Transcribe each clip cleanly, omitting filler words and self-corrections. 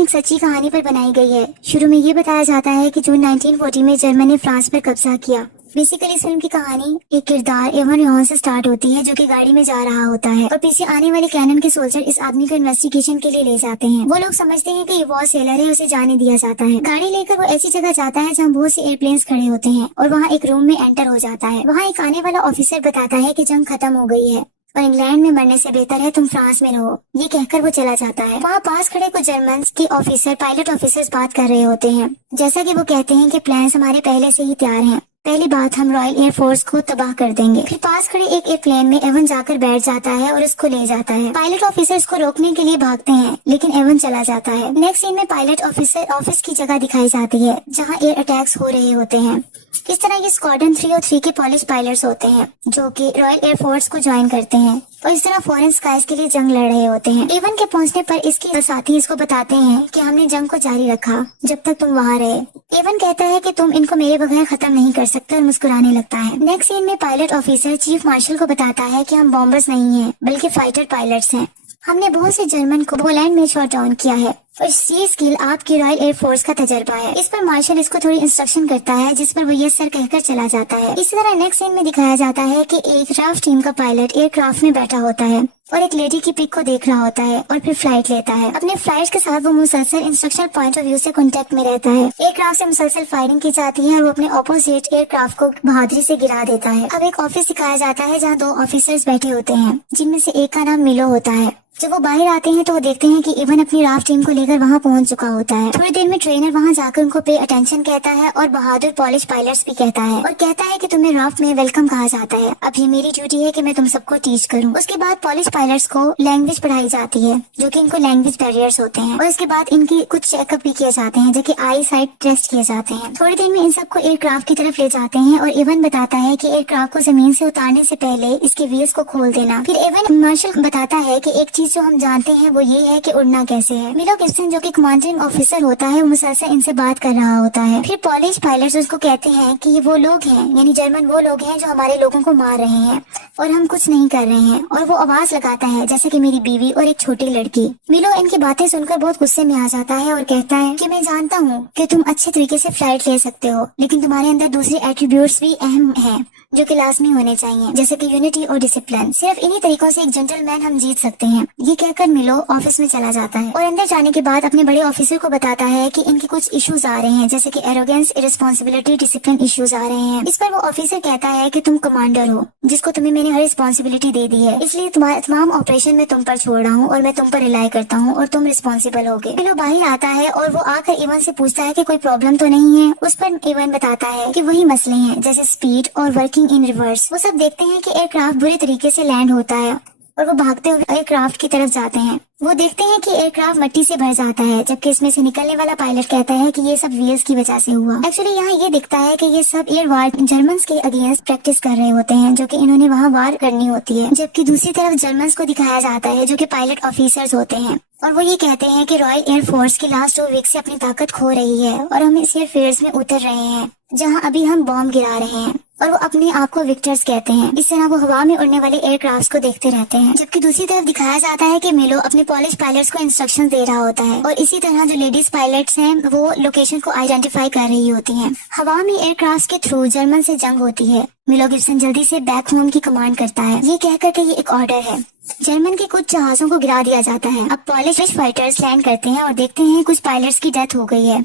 Film एक सच्ची कहानी पर बनाई गई है। शुरू में ये बताया जाता है कि जून 1940 में जर्मन ने फ्रांस पर कब्जा किया। बेसिकली इस फिल्म की कहानी एक किरदार एवन यॉन से स्टार्ट होती है, जो कि गाड़ी में जा रहा होता है और पीछे आने वाले कैनन के सोल्जर इस आदमी को इन्वेस्टिगेशन के लिए ले जाते हैं। वो लोग समझते हैं कि ये वॉर सेलर है, उसे जाने दिया जाता है। गाड़ी लेकर वो ऐसी जगह जाता है जहाँ बहुत से एयरप्लेन्स खड़े होते हैं और वहाँ एक रूम में एंटर हो जाता है। वहाँ एक आने वाला ऑफिसर बताता है कि जंग खत्म हो गई है और इंग्लैंड में मरने से बेहतर है तुम फ्रांस में रहो। ये कहकर वो चला जाता है। वहाँ पास खड़े कुछ जर्मन के ऑफिसर पायलट ऑफिसर्स बात कर रहे होते हैं। जैसा कि वो कहते हैं कि प्लान्स हमारे पहले से ही तैयार हैं। पहली बात, हम रॉयल एयरफोर्स को तबाह कर देंगे। फिर पास खड़े एक एयरप्लेन में एवन जाकर बैठ जाता है और उसको ले जाता है। पायलट ऑफिसर इसको रोकने के लिए भागते हैं, लेकिन एवन चला जाता है। नेक्स्ट सीन में पायलट ऑफिसर ऑफिस की जगह दिखाई जाती है जहाँ एयर अटैक्स हो रहे होते हैं। इस तरह ये स्क्वाड्रन 3 और 3 के पॉलिश पायलट्स होते हैं जो कि रॉयल एयरफोर्स को ज्वाइन करते हैं और इस तरह फॉरेन स्काइज के लिए जंग लड़ रहे होते हैं। एवन के पहुंचने पर इसके साथी इसको बताते हैं कि हमने जंग को जारी रखा जब तक तुम वहाँ रहे। एवन कहता है कि तुम इनको मेरे बगैर खत्म नहीं कर सकते और मुस्कुराने लगता है। नेक्स्ट सीन में पायलट ऑफिसर चीफ मार्शल को बताता है कि हम बॉम्बर्स नहीं हैं बल्कि फाइटर पायलट्स हैं। हमने बहुत से जर्मन को पोलैंड में शॉट डाउन किया है और ये स्किल आपकी रॉयल एयरफोर्स का तजर्बा है। इस पर मार्शल इसको थोड़ी इंस्ट्रक्शन करता है, जिस पर वो ये सर कहकर चला जाता है। इसी तरह नेक्स्ट सीन में दिखाया जाता है कि एक राफ टीम का पायलट एयरक्राफ्ट में बैठा होता है और एक लेडी की पिक को देख रहा होता है और फिर फ्लाइट लेता है। अपने फ्लाइट के साथ वो मुसलसल इंस्ट्रक्शनल पॉइंट ऑफ व्यू से कांटेक्ट में रहता है। एयरक्राफ्ट से मुसलसल फायरिंग की जाती है और वो अपने ऑपोजिट एयरक्राफ्ट को बहादुरी से गिरा देता है। अब एक ऑफिस दिखाया जाता है जहाँ 2 ऑफिसर्स बैठे होते हैं, जिनमें से एक का नाम मिलो होता है। जब वो बाहर आते हैं तो वो देखते हैं कि इवन अपनी राफ्ट टीम को लेकर वहाँ पहुँच चुका होता है। थोड़ी देर में ट्रेनर वहाँ जाकर उनको पे अटेंशन कहता है और बहादुर पॉलिश पायलट्स भी कहता है और कहता है कि तुम्हें राफ्ट में वेलकम कहा जाता है। अब ये मेरी ड्यूटी है कि मैं तुम सबको टीच करूँ। उसके बाद पॉलिश पायलट्स को लैंग्वेज पढ़ाई जाती है, जो कि इनको लैंग्वेज बैरियर्स होते हैं, और इसके बाद इनकी कुछ चेकअप भी किए जाते हैं, जो कि आई साइट टेस्ट किए जाते हैं। थोड़ी देर में इन सबको एयरक्राफ्ट की तरफ ले जाते हैं और इवन बताता है कि एयरक्राफ्ट को जमीन से उतारने से पहले इसके व्हील्स को खोल देना। फिर इवन मार्शल बताता है कि एक चीज जो हम जानते हैं वो ये है कि उड़ना कैसे है। मिलो गिब्सन जो कि कमांडिंग ऑफिसर होता है, वो मुसलसल इनसे बात कर रहा होता है। फिर पॉलिश पायलट्स उसको कहते हैं कि ये वो लोग हैं, यानी जर्मन वो लोग हैं जो हमारे लोगों को मार रहे हैं और हम कुछ नहीं कर रहे हैं। और वो आवाज लगाता है जैसे कि मेरी बीवी और एक छोटी लड़की। मिलो इनकी बातें सुनकर बहुत गुस्से में आ जाता है और कहता है कि मैं जानता हूँ कि तुम अच्छे तरीके से फ्लाइट ले सकते हो, लेकिन तुम्हारे अंदर दूसरे एट्रीब्यूट्स भी अहम हैं जो कि लाजमी होने चाहिए, जैसे कि यूनिटी और डिसिप्लिन। सिर्फ इन्हीं तरीकों से एक जेंटलमैन हम जीत सकते हैं। ये कहकर मिलो ऑफिस में चला जाता है और अंदर जाने के बाद अपने बड़े ऑफिसर को बताता है कि इनके कुछ इश्यूज आ रहे हैं, जैसे कि एरोगेंस, इरेस्पॉन्सिबिलिटी, डिसिप्लिन इश्यूज आ रहे हैं। इस पर वो ऑफिसर कहता है कि तुम कमांडर हो, जिसको तुम्हें मैंने हर रिस्पॉन्सिबिलिटी दे दी है, इसलिए तमाम ऑपरेशन में तुम पर छोड़ रहा हूँ और मैं तुम पर रिलाई करता हूँ और तुम रिस्पॉन्सिबल होगे। मिलो बाहर आता है और वो आकर इवन से पूछता है कि कोई प्रॉब्लम तो नहीं है। उस पर इवन बताता है कि वही मसले हैं, जैसे स्पीड और वर्किंग इन रिवर्स। वो सब देखते हैं कि एयरक्राफ्ट बुरे तरीके से लैंड होता है और वो भागते हुए एयरक्राफ्ट की तरफ जाते हैं। वो देखते हैं कि एयरक्राफ्ट मिट्टी से भर जाता है, जबकि इसमें से निकलने वाला पायलट कहता है कि ये सब व्हील्स की वजह से हुआ। एक्चुअली यहाँ ये दिखता है कि ये सब एयर वार जर्मन्स के अगेंस्ट प्रैक्टिस कर रहे होते हैं, जो कि इन्होंने वहाँ वार करनी होती है। जबकि दूसरी तरफ जर्मन्स को दिखाया जाता है जो कि पायलट ऑफिसर्स होते हैं और वो ये कहते हैं कि रॉयल एयरफोर्स की लास्ट 2 वीक से अपनी ताकत खो रही है और हम इस एयरफील्ड्स में उतर रहे हैं जहाँ अभी हम बॉम्ब गिरा रहे हैं, और वो अपने आप को विक्टर्स कहते हैं। इस तरह वो हवा में उड़ने वाले एयरक्राफ्ट को देखते रहते हैं। जबकि दूसरी तरफ दिखाया जाता है कि मिलो अपने पॉलिश पायलट्स को इंस्ट्रक्शन दे रहा होता है और इसी तरह जो लेडीज पायलट्स हैं वो लोकेशन को आइडेंटिफाई कर रही होती हैं। हवा में एयरक्राफ्ट के थ्रू जर्मन से जंग होती है। मिलो गिब्सन जल्दी से बैक होम की कमांड करता है, ये कहकर कि ये एक ऑर्डर है। जर्मन के कुछ जहाजों को गिरा दिया जाता है। अब पॉलिश फाइटर्स लैंड करते हैं और देखते हैं कुछ पायलट्स की डेथ हो गई है,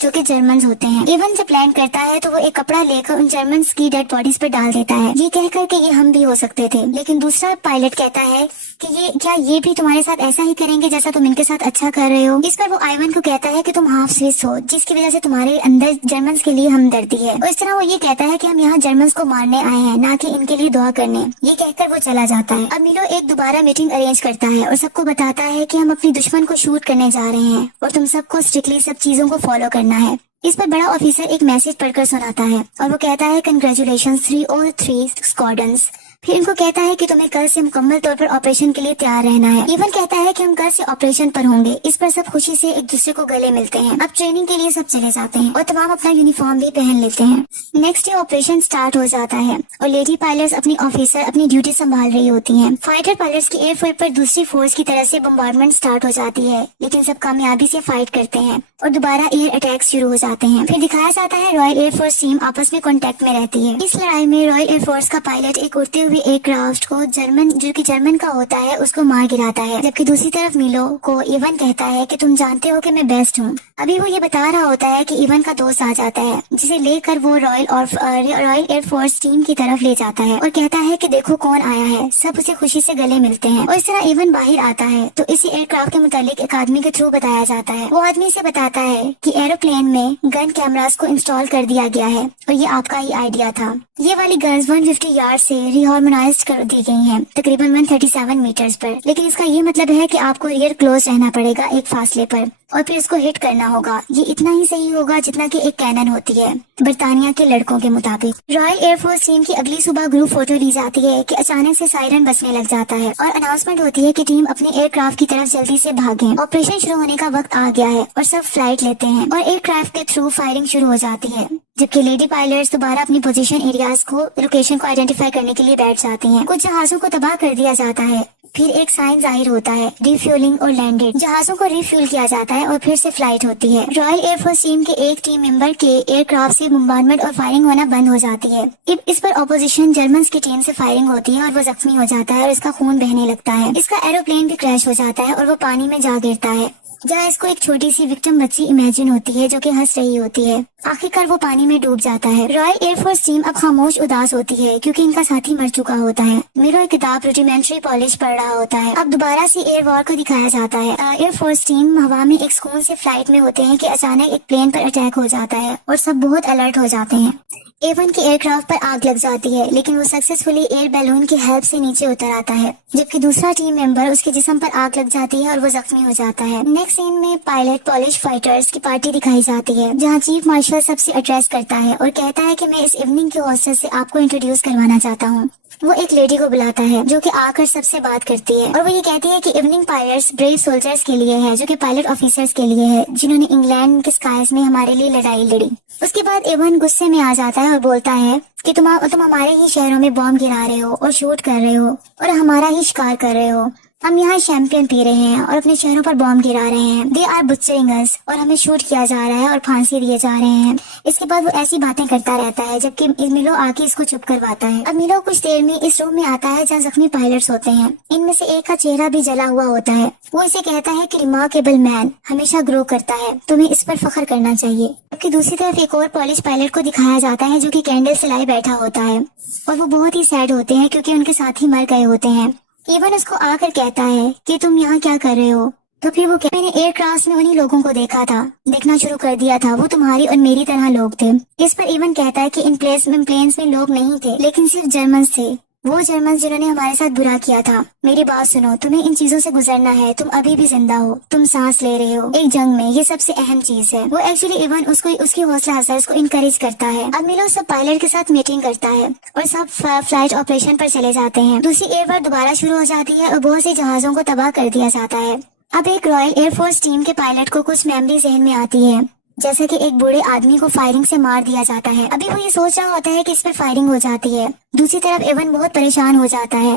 जो कि जर्मन्स होते हैं। इवन जब लैंड करता है तो वो एक कपड़ा लेकर उन जर्मन्स की डेड बॉडीज पर डाल देता है, ये कहकर कि ये हम भी हो सकते थे। लेकिन दूसरा पायलट कहता है कि ये भी तुम्हारे साथ ऐसा ही करेंगे जैसा तुम इनके साथ अच्छा कर रहे हो। इस पर वो आइवन को कहता है कि तुम हाफ स्विस हो, जिसकी वजह से तुम्हारे अंदर जर्मन्स के लिए हमदर्दी है। और इस तरह वो ये कहता है कि हम यहाँ जर्मन्स को मारने आए हैं, ना कि इनके लिए दुआ करने। ये कहकर वो चला जाता है। अब मिलो एक दोबारा मीटिंग अरेंज करता है और सबको बताता है कि हम अपने दुश्मन को शूट करने जा रहे हैं और तुम सबको स्ट्रिक्टली सब चीजों को फॉलो करना है। इस पर बड़ा ऑफिसर एक मैसेज पढ़कर सुनाता है और वो कहता है कंग्रेचुलेशन 3 और 3 स्क्वाड्रंस, फिर इनको कहता है कि तुम्हें कल से मुकम्मल तौर पर ऑपरेशन के लिए तैयार रहना है। इवन कहता है कि हम कल से ऑपरेशन पर होंगे। इस पर सब खुशी से एक दूसरे को गले मिलते हैं। अब ट्रेनिंग के लिए सब चले जाते हैं और तमाम अपना यूनिफॉर्म भी पहन लेते हैं। नेक्स्ट डे ऑपरेशन स्टार्ट हो जाता है और लेडी पायलट्स अपनी ऑफिसर अपनी ड्यूटी संभाल रही होती हैं। फाइटर पायलट्स की एयरफोर्स पर दूसरी फोर्स की तरफ से बम्बार्डमेंट स्टार्ट हो जाती है, लेकिन सब कामयाबी से फाइट करते हैं और दोबारा एयर अटैक शुरू हो जाते हैं। फिर दिखाया जाता है रॉयल एयरफोर्स टीम आपस में कांटेक्ट में रहती है। इस लड़ाई में रॉयल एयरफोर्स का पायलट एक उड़ते हुए एयरक्राफ्ट को जो कि जर्मन का होता है उसको मार गिराता है, जबकि दूसरी तरफ मिलो को इवन कहता है कि तुम जानते हो कि मैं बेस्ट हूँ। अभी वो ये बता रहा होता है कि इवन का दोस्त आ जाता है, जिसे लेकर वो रॉयल एयरफोर्स टीम की तरफ ले जाता है और कहता है कि देखो कौन आया है। सब उसे खुशी से गले मिलते हैं और इस तरह इवन बाहर आता है तो इसी एयरक्राफ्ट के मुतालिक एक आदमी के थ्रू बताया जाता है। वो आदमी से बताता है कि एरोप्लेन में गन कैमरास को इंस्टॉल कर दिया गया है और ये आपका ही आइडिया था। ये वाली गन्स 150 यार्ड से रिहार्मोनाइज्ड कर दी गई हैं, तकरीबन 137 मीटर्स पर। लेकिन इसका ये मतलब है कि आपको रियर क्लोज रहना पड़ेगा एक फासले पर और फिर इसको हिट करना होगा। ये इतना ही सही होगा जितना कि एक कैनन होती है बरतानिया के लड़कों के मुताबिक। रॉयल एयरफोर्स टीम की अगली सुबह ग्रुप फोटो ली जाती है कि अचानक से सायरन बजने लग जाता है और अनाउंसमेंट होती है कि टीम अपने एयरक्राफ्ट की तरफ जल्दी से भागें। ऑपरेशन शुरू होने का वक्त आ गया है और सब फ्लाइट लेते हैं और एयरक्राफ्ट के थ्रू फायरिंग शुरू हो जाती है, जबकि लेडी पायलट्स दोबारा अपनी पोजीशन एरियाज को लोकेशन को आइडेंटिफाई करने के लिए बैठ जाती हैं। कुछ जहाजों को तबाह कर दिया जाता है। फिर एक साइन जाहिर होता है, रिफ्यूलिंग और लैंडेड। जहाजों को रिफ्यूल किया जाता है और फिर से फ्लाइट होती है। रॉयल एयरफोर्स टीम के एक टीम मेंबर के एयरक्राफ्ट से बम्बार्डमेंट और फायरिंग होना बंद हो जाती है। इस पर ऑपोजिशन जर्मन की टीम से फायरिंग होती है और वो जख्मी हो जाता है और इसका खून बहने लगता है। इसका एरोप्लेन भी क्रैश हो जाता है और वो पानी में जा गिरता है, जहाँ इसको एक छोटी सी विक्टिम बच्ची इमेजिन होती है जो कि हंस रही होती है। आखिरकार वो पानी में डूब जाता है। रॉयल एयरफोर्स टीम अब खामोश उदास होती है क्योंकि इनका साथी मर चुका होता है। मिरो एक किताब रूडिमेंट्री पॉलिश पढ़ रहा होता है। अब दोबारा से एयर वॉर को दिखाया जाता है। एयरफोर्स टीम हवा में एक सुकून से फ्लाइट में होते हैं कि अचानक एक प्लेन पर अटैक हो जाता है और सब बहुत अलर्ट हो जाते हैं। एवन के एयरक्राफ्ट पर आग लग जाती है, लेकिन वो सक्सेसफुली एयर बैलून की हेल्प से नीचे उतर आता है, जबकि दूसरा टीम मेंबर उसके जिस्म पर आग लग जाती है और वो जख्मी हो जाता है। नेक्स्ट सीन में पायलट पॉलिश फाइटर्स की पार्टी दिखाई जाती है, जहां चीफ मार्शल सबसे एड्रेस करता है और कहता है कि मैं इस इवनिंग के हॉस्टल से आपको इंट्रोड्यूस करवाना चाहता हूँ। वो एक लेडी को बुलाता है जो कि आकर सबसे बात करती है और वो ये कहती है कि इवनिंग पायलट्स ब्रेव सोल्जर्स के लिए है, जो कि पायलट ऑफिसर्स के लिए है, जिन्होंने इंग्लैंड के स्काइज में हमारे लिए लड़ाई लड़ी। उसके बाद एवन गुस्से में आ जाता है और बोलता है कि तुम हमारे ही शहरों में बॉम्ब गिरा रहे हो और शूट कर रहे हो और हमारा ही शिकार कर रहे हो। हम यहाँ शैंपियन पी रहे हैं और अपने शहरों पर बॉम्ब गिरा रहे हैं। दे आर बुचरिंग अस और हमें शूट किया जा रहा है और फांसी दिए जा रहे हैं। इसके बाद वो ऐसी बातें करता रहता है जबकि मिलो आके इसको चुप करवाता है। अब मिलो कुछ देर में इस रूम में आता है जहाँ जख्मी पायलट्स होते हैं। इनमें से एक का चेहरा भी जला हुआ होता है। वो इसे कहता है कि रिमार्केबल मैन हमेशा ग्रो करता है, तुम्हें इस पर फख्र करना चाहिए। जबकि दूसरी तरफ एक और पॉलिश पायलट को दिखाया जाता है जो कि कैंडल सिलाई बैठा होता है और वो बहुत ही सैड होते हैं क्योंकि उनके साथी मर गए होते हैं। इवन उसको आकर कहता है कि तुम यहाँ क्या कर रहे हो। तो फिर वो मैंने एयरक्राफ्ट में उन्हीं लोगों को देखना शुरू कर दिया था, वो तुम्हारी और मेरी तरह लोग थे। इस पर इवन कहता है कि इन प्लेन्स में लोग नहीं थे, लेकिन सिर्फ जर्मन थे, वो जर्मन जिन्होंने हमारे साथ बुरा किया था। मेरी बात सुनो, तुम्हें इन चीजों से गुजरना है। तुम अभी भी जिंदा हो, तुम सांस ले रहे हो एक जंग में, ये सबसे अहम चीज है। वो एक्चुअली इवन उसकी हौसला अफजाई उसको इनकरेज करता है। अब मिलो सब पायलट के साथ मीटिंग करता है और सब फ्लाइट ऑपरेशन पर चले जाते हैं। दूसरी एयर वॉर दोबारा शुरू हो जाती है और बहुत से जहाजों को तबाह कर दिया जाता है। अब एक रॉयल एयरफोर्स टीम के पायलट को कुछ मेमोरी जहन में आती है, जैसे कि एक बूढ़े आदमी को फायरिंग से मार दिया जाता है। अभी वो ये सोच रहा होता है कि इस पर फायरिंग हो जाती है। दूसरी तरफ एवन बहुत परेशान हो जाता है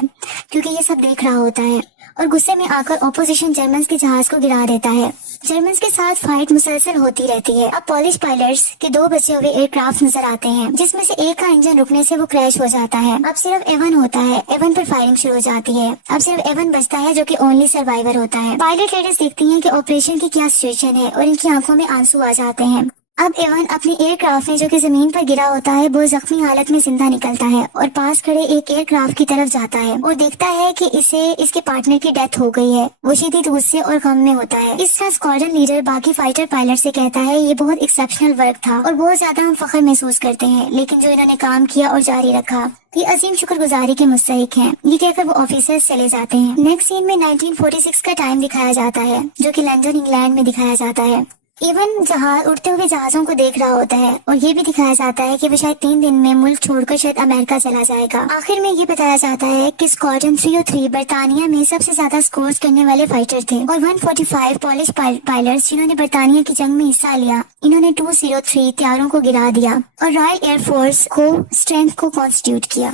क्योंकि ये सब देख रहा होता है और गुस्से में आकर ऑपोजिशन जर्मन के जहाज को गिरा देता है। जर्मन के साथ फाइट मुसलसल होती रहती है। अब पॉलिश पायलट्स के 2 बचे हुए एयरक्राफ्ट नजर आते हैं, जिसमें से एक का इंजन रुकने से वो क्रैश हो जाता है। अब सिर्फ एवन होता है। एवन पर फायरिंग शुरू हो जाती है। अब सिर्फ एवन बचता है जो कि ओनली सर्वाइवर होता है। पायलट लेडीज देखती हैं कि ऑपरेशन की क्या सिचुएशन है और इनकी आंखों में आंसू आ जाते हैं। अब एवन अपने एयरक्राफ्ट में जो कि जमीन पर गिरा होता है वो जख्मी हालत में जिंदा निकलता है और पास खड़े एक एयरक्राफ्ट की तरफ जाता है और देखता है कि इसके पार्टनर की डेथ हो गई है। वो शदीद गुस्से और गम में होता है। इस तरह स्क्वाड्रन लीडर बाकी फाइटर पायलट से कहता है ये बहुत एक्सेप्शनल वर्क था और बहुत ज्यादा हम फख्र महसूस करते हैं, लेकिन जो इन्होंने काम किया और जारी रखा ये अजीम शुक्रगुजारी के मुस्तहिक हैं। ये कहकर वो ऑफिसर्स चले जाते हैं। नेक्स्ट सीन में 1946 का टाइम दिखाया जाता है जो कि लंदन इंग्लैंड में दिखाया जाता है। इवन जहाज उड़ते हुए जहाजों को देख रहा होता है और ये भी दिखाया जाता है कि वो शायद 3 दिन में मुल्क छोड़कर शायद अमेरिका चला जाएगा। आखिर में ये बताया जाता है कि स्क्वाड्रन 303 बर्तानिया में सबसे ज्यादा स्कोर्स करने वाले फाइटर थे और 145 पॉलिश पायलट्स जिन्होंने बर्तानिया की जंग में हिस्सा लिया, इन्होंने 203 हथियारों को गिरा दिया और रॉयल एयरफोर्स को स्ट्रेंथ को कॉन्स्टिट्यूट किया।